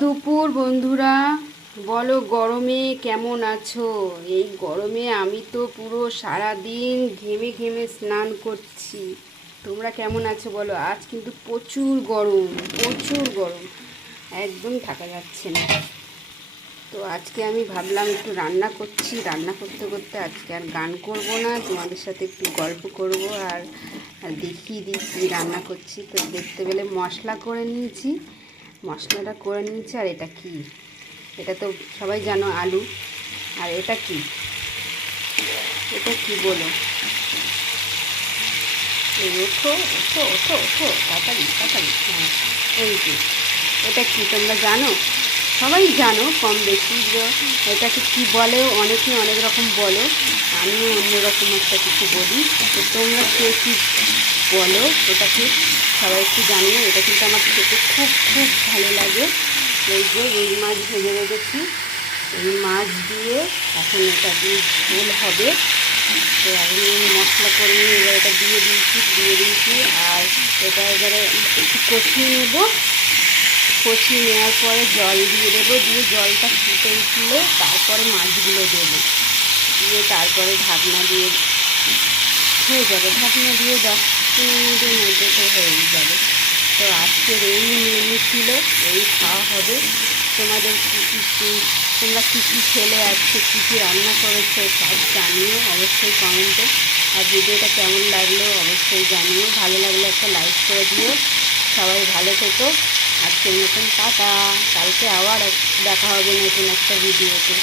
দুপুর বন্ধুরা, বলো গরমে কেমন আছো? এই গরমে আমি তো পুরো সারা দিন ঘেমে ঘেমে স্নান করছি। তোমরা কেমন আছো বলো? আজ কিন্তু প্রচুর গরম, প্রচুর গরম, একদম থাকা যাচ্ছে না। তো আজকে আমি ভাবলাম একটু রান্না করছি, রান্না করতে করতে আজকে আর গান করব না, তোমাদের সাথে একটু গল্প করব আর দেখিয়ে দিই কী রান্না করছি। তো দেখতে পেলে মশলা করে নিয়েছি, মশলাটা করে নিয়েছি। আর এটা কি? এটা তো সবাই জানো, আলু। আর এটা কি? এটা কি বলো? এই ওঠো ওঠো ওঠো ওঠো, তাড়াতাড়ি তাড়াতাড়ি। হ্যাঁ, এই যে এটা কি তোমরা জানো? সবাই জানো কম বেশি যে এটাকে কী বলে, অনেকে অনেক রকম বলো, আমিও অন্যরকম একটা কিছু বলি। তো তোমরা কে কী বলো এটাকে সবাই একটু জানিও। এটা কিন্তু আমার খেতে খুব খুব ভালো লাগে। এই যে রুই মাছ ভেজে রেখেছি, এই মাছ দিয়ে এখন এটা দিয়ে ঝোল হবে। তো এখন আমি মশলা করে নিয়ে এবার এটা দিয়ে দিয়েছি। আর এটা এবারে একটু কষিয়ে নেব। কষিয়ে নেওয়ার পরে জল দিয়ে দেবো, দিয়ে জলটা ফুটে উঠলে তারপরে মাছগুলো দেবো, দিয়ে তারপরে ঢাকনা দিয়ে হয়ে যাবে। ঢাকনা দিয়ে 10-15 মিনিটের মধ্যে তো হয়েই যাবে। তো আজকের এই মেনু ছিল, এই খাওয়া হবে। তোমাদের তোমরা কী কী খেলে, আজকে কী কী রান্না করেছো সব জানিও অবশ্যই কমেন্টে। আর ভিডিওটা কেমন লাগলো অবশ্যই জানিও। ভালো লাগলে একটা লাইক করে দিও। সবাই ভালো থেকো। আজকের মতন টাটা। কালকে আবার দেখা হবে নতুন একটা ভিডিওতে।